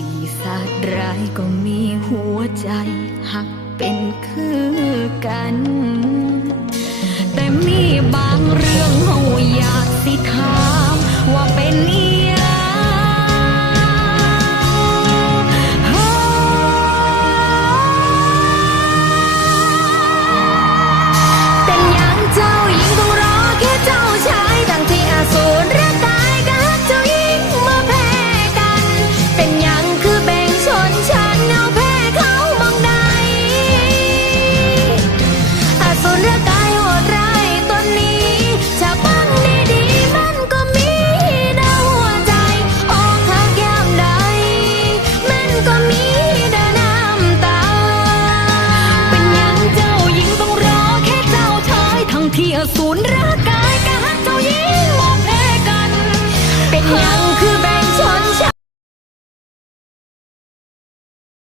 ปีศาจร้ายก็มีหัวใจหักเป็นคือกัน แต่มีบาง ที่อสูรร่างกายกะฮักเจ้ายิ่วอกเพกัน เป็นยัง